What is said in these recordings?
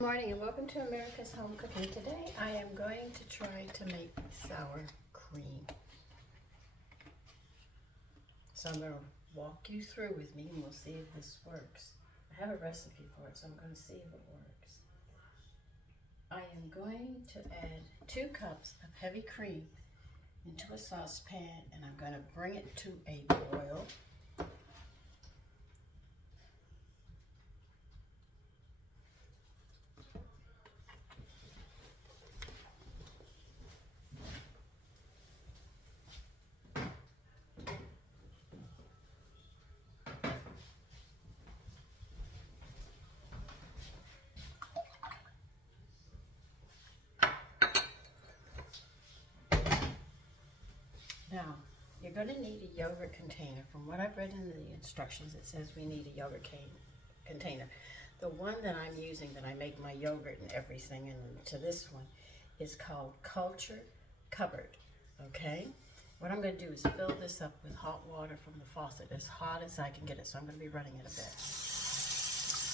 Good morning and welcome to America's Home Cooking. Today I am going to try to make sour cream. So I'm going to walk you through with me and we'll see if this works. I have a recipe for it, so I'm going to see if it works. I am going to add 2 cups of heavy cream into a saucepan and I'm going to bring it to a boil. Now, you're going to need a yogurt container. From what I've read in the instructions, it says we need a yogurt container. The one that I'm using, that I make my yogurt and everything into this one, is called Culture Cupboard, okay? What I'm going to do is fill this up with hot water from the faucet, as hot as I can get it, so I'm going to be running it a bit.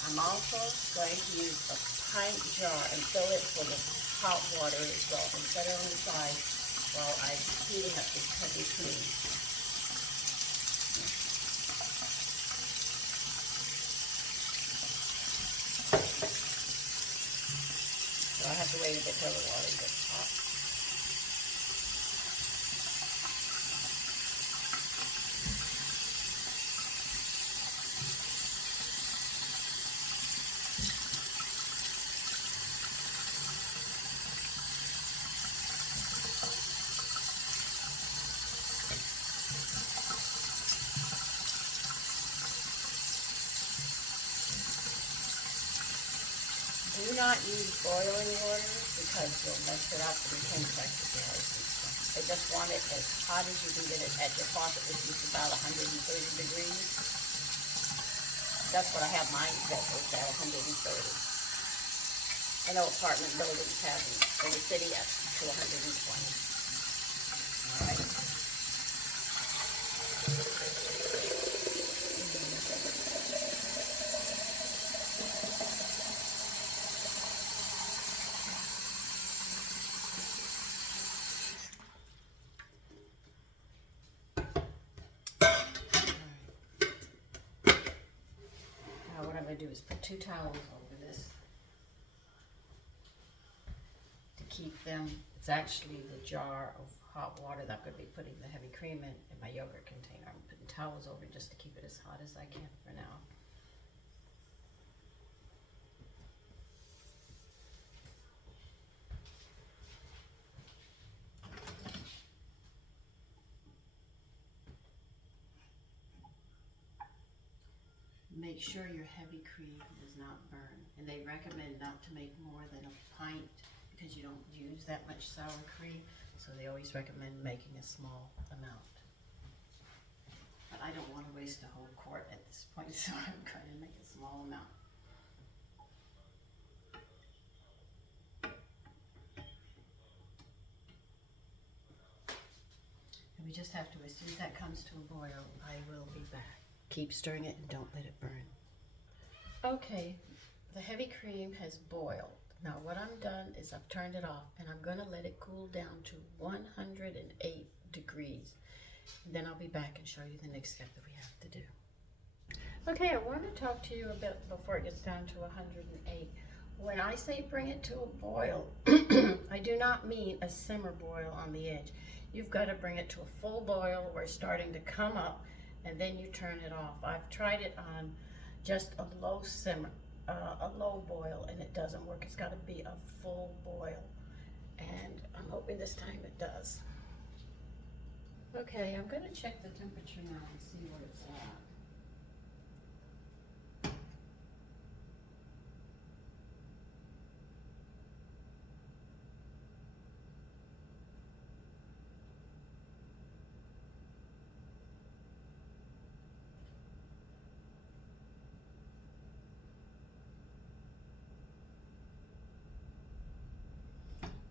I'm also going to use a pint jar and fill it full of hot water as well, and set it on the side while I'm heating up this heavy cream. So I have to wait a bit till the water gets hot. Do not use boiling water because you'll mess it up and you can check the jars and stuff. I just want it as hot as you can get it at your faucet, which is about 130 degrees. That's what I have mine set, is at 130. I know apartment buildings have them in the city up to 120. All right. Now what I'm going to do is put 2 towels over this to keep them. It's actually the jar of hot water that I'm going to be putting the heavy cream in my yogurt container. I'm putting towels over just to keep it as hot as I can for now. Make sure your heavy cream does not burn, and they recommend not to make more than a pint because you don't use that much sour cream, so they always recommend making a small amount. But I don't want to waste a whole quart at this point, so I'm going to make a small amount. And we just have to, as soon as that comes to a boil, I will be back. Keep stirring it and don't let it burn. Okay, the heavy cream has boiled. Now what I've done is I've turned it off and I'm going to let it cool down to 108 degrees. And then I'll be back and show you the next step that we have to do. Okay, I want to talk to you a bit before it gets down to 108. When I say bring it to a boil, I do not mean a simmer boil on the edge. You've got to bring it to a full boil where it's starting to come up, and then you turn it off. I've tried it on just a low simmer, a low boil, and it doesn't work. It's got to be a full boil, and I'm hoping this time it does. Okay, I'm going to check the temperature now and see what it's at.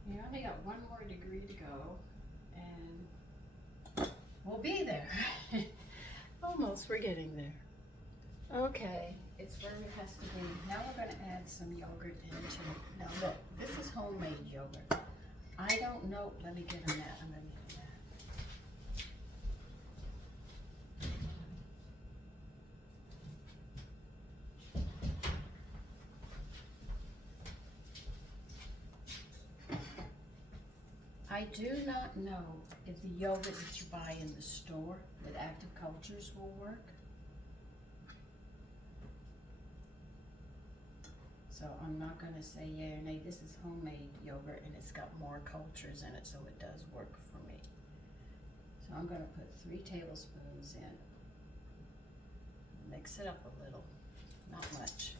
You only got 1 more degree to go, and we'll be there. Almost, we're getting there. Okay, it's where it has to be. Now we're gonna add some yogurt into it. Now look, this is homemade yogurt. I don't know, let me get him that, I'm gonna get him that. I do not know if the yogurt that you buy in the store with Active Cultures will work. So I'm not gonna say yeah or nay. This is homemade yogurt and it's got more cultures in it, so it does work for me. So I'm gonna put 3 tablespoons in. Mix it up a little, not much.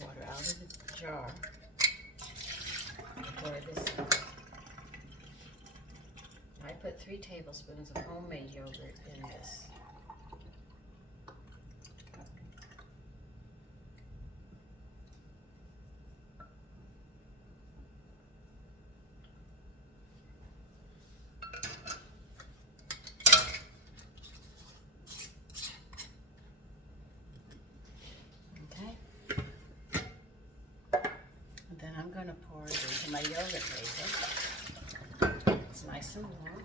Water out of the jar. Pour this in. I put 3 tablespoons of homemade yogurt in this. I'm going to pour it into my yogurt maker. It's nice and warm.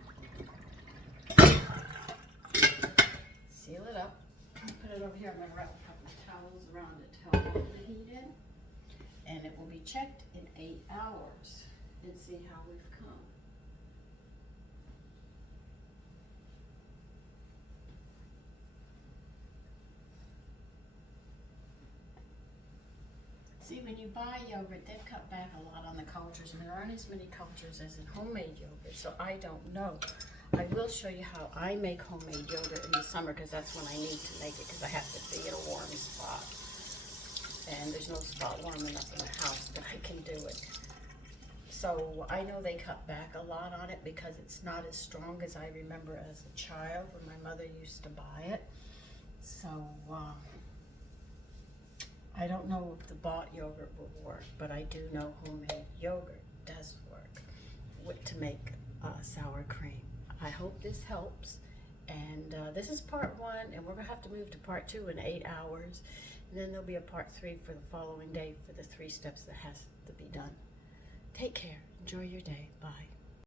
Seal it up. Put it over here. I'm going to wrap a couple of towels around it to help hold the heat in. And it will be checked in 8 hours and see how we've come. See, when you buy yogurt, they've cut back a lot on the cultures, and there aren't as many cultures as in homemade yogurt, so I don't know. I will show you how I make homemade yogurt in the summer, because that's when I need to make it, because I have to be in a warm spot. And there's no spot warm enough in the house that I can do it. So I know they cut back a lot on it because it's not as strong as I remember as a child when my mother used to buy it. So, I don't know if the bought yogurt will work, but I do know homemade yogurt does work to make sour cream. I hope this helps. And this is part 1, and we're gonna have to move to part 2 in 8 hours. And then there'll be a part 3 for the following day for the 3 steps that has to be done. Take care, enjoy your day, bye.